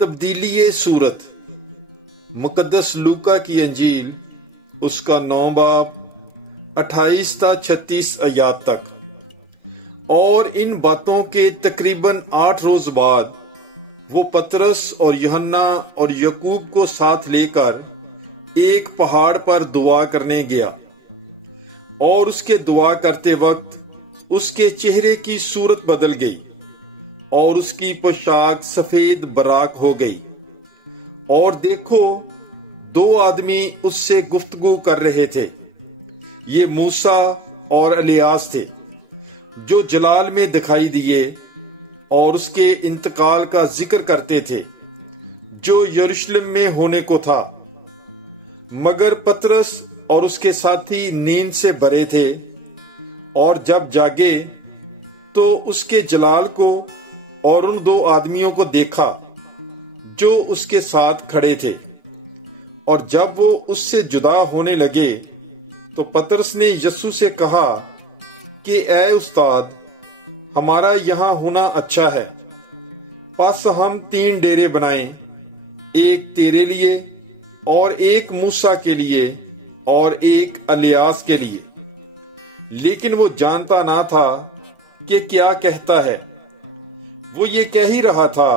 تبدیلی صورت مقدس لوکا کی انجیل اس کا 9 باب 28 تا 36 آیات تک۔ اور ان باتوں کے تقریباً 8 روز بعد وہ پطرس اور یوحنا اور یعقوب کو ساتھ لے کر ایک پہاڑ پر دعا کرنے گیا، اور اس کے دعا کرتے وقت اس کے چہرے کی صورت بدل گئی اور اس کی پوشاک سفید براق ہو گئی۔ اور دیکھو، 2 آدمی اس سے گفتگو کر رہے تھے۔ یہ موسیٰ اور الیاس تھے، جو جلال میں دکھائی دیے اور اس کے انتقال کا ذکر کرتے تھے جو یروشلم میں ہونے کو تھا۔ مگر پطرس اور اس کے ساتھی نیند سے بھرے تھے، اور جب جاگے تو اس کے جلال کو اور ان 2 آدمیوں کو دیکھا جو اس کے ساتھ کھڑے تھے۔ اور جب وہ اس سے جدا ہونے لگے تو پطرس نے یسوع سے کہا کہ اے استاد، ہمارا یہاں ہونا اچھا ہے۔ پس ہم 3 ڈیرے بنائیں، ایک تیرے لیے اور ایک موسیٰ کے لیے اور ایک الیاس کے لیے۔ لیکن وہ جانتا نہ تھا کہ کیا کہتا ہے۔ وہ یہ کہہ ہی رہا تھا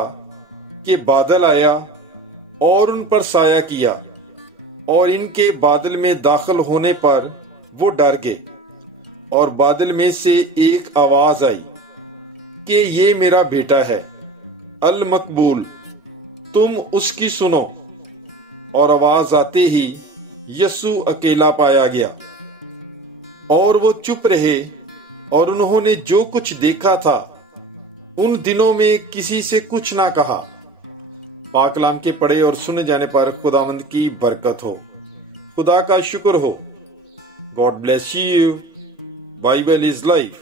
کہ بادل آیا اور ان پر سایہ کیا، اور ان کے بادل میں داخل ہونے پر وہ ڈر گئے۔ اور بادل میں سے ایک آواز آئی کہ یہ میرا بیٹا ہے المقبول، تم اس کی سنو۔ اور آواز آتے ہی یسوع اکیلا پایا گیا، اور وہ چپ رہے، اور انہوں نے جو کچھ دیکھا تھا ان دنوں میں کسی سے کچھ نہ کہا۔ پاک کلام کے پڑھے اور سنے جانے پر خداوند کی برکت ہو۔ خدا کا شکر ہو۔ God bless you. Bible is life.